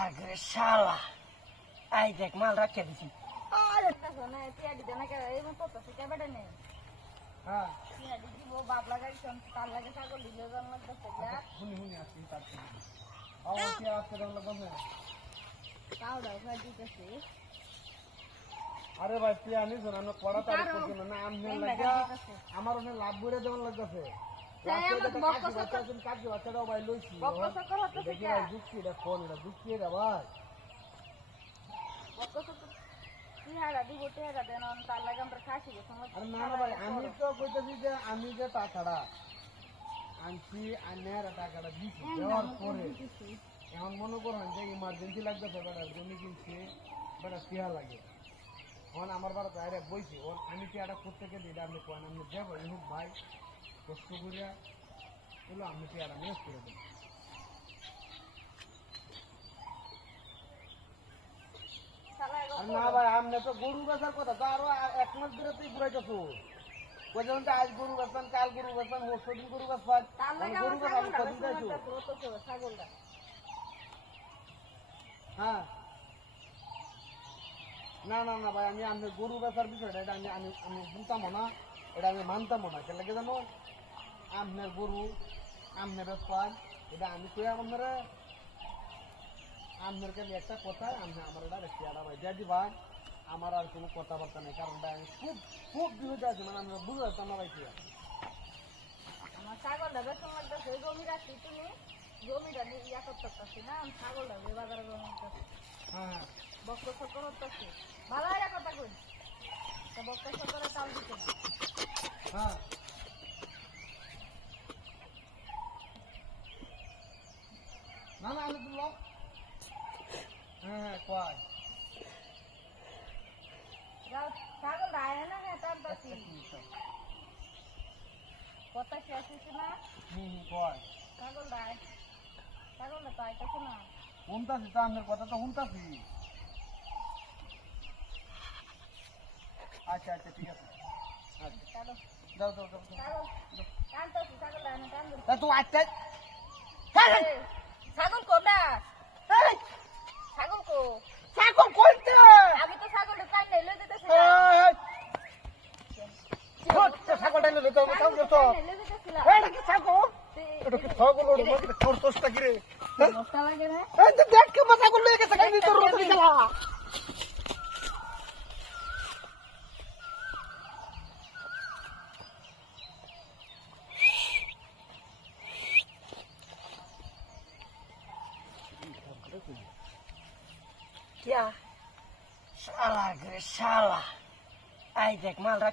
আরে শালা আই দেখ মাল রাখিয়ে দিছি। আরে দেখো না পেয়াদি দেনা কে এই মত তো সে কেবড়ে নেই। হ্যাঁ পেয়াদি দিব বাপ লাগাই তার লাগে ছাগল দিলে জন লাগতেছে যা শুনি আসি তার আও কি আসছে রং লাগামে। তাও দাও ভাই দিতেছি। আরে ভাই তুই আনিস না আমি পড়া তারিখ করছি না আমনে লাগা আমার ওনে লাভ বইরে দেওয়ার লাগতেছে। কাজ বাচ্চাটাও ভাই লইছি দেখি ভাই দুঃখী এটা ফোন এটা দুঃখী রে ভাই না না ভাই আমি তো কইতেছি যে আমি যে টাকাটা আনছি আনের টাকাটা দিচ্ছি দেওয়ার পরে এমন মনে করেন যে ইমার্জেন্সি লাগতেছে বেটার জমি কিনছি বেটা টিয়া লাগে এখন আমার বাড়িতে আরে বইছি ওর আমি টিয়াটা প্রত্যেকে দিই আপনি কয়েন আপনি দেবো ইহুক ভাই কষ্ট করিয়া বললো আমি টিয়াটা ম্যানেজ করে দেবো। না ভাই আপনি তো গরু বেচার কথা তো আরো এক মাস ধরে তুই ঘুরাইতেছো ওই যেমন আজ গরু বেচবেন কাল গরু বেচবেন পরশুদিন গরু বেচবেন গরু বেচার হ্যাঁ না না না ভাই আমি আপনি গরু বেচার বিষয়টা এটা আমি আমি আমি বুঝতামও না এটা আমি মানতামও না কেন লাগে জানো আপনার গরু আপনার বেচবেন এটা আমি কই আপনারা আপনার কাছে একটা কথা আমি আমার এটা রেখে আড়া ভাই দিয়ে দিবা আমার আর কোনো কথাবার্তা নেই কারণ আমি খুব খুব বিরোধী আছে মানে আমি বুঝতে পারতাম না ভাই কি আমার ছাগলটা বেতন লাগতেছে জমি রাখছি তুমি জমিটা ইয়া করতে পারছি না আমি ছাগলটা বাজারে জমি হ্যাঁ বক্ত সরকার হচ্ছে ভালো এরা কথা কই তা বক্ত সরকারের চাল দিতে না হ্যাঁ না না আমি তো হ্যাঁ কয় যাও ছাগলটা আয় না হ্যাঁ তার দাসি কথা শেষ হয়েছে না কয় ছাগলটা আয় ছাগলটা তো আইতেছে না শুনতাছি তো আপনার কথা তো শুনতাছি আচ্ছা আচ্ছা ঠিক আছে আচ্ছা চলো যাও যাও যাও ছাগল টানতেছি ছাগলটা আমি টানবো তা তুই আচ্ছা ছাগল কো না ছাগল কো ছাগল কইতে আমি তো ছাগলটা টান নাই লই দিতেছি ছাগলটা নিয়ে তো ছাগল তো লই দিতেছিলাম এটা কি ছাগল এটা কি ছাগল ওর মধ্যে তোর তোষটা কি রে মস্তা লাগে না এই তো দেখ কে ছাগল লয়ে গেছে কাই তোর রোদ দিলা क्या शाला आई देख माल रख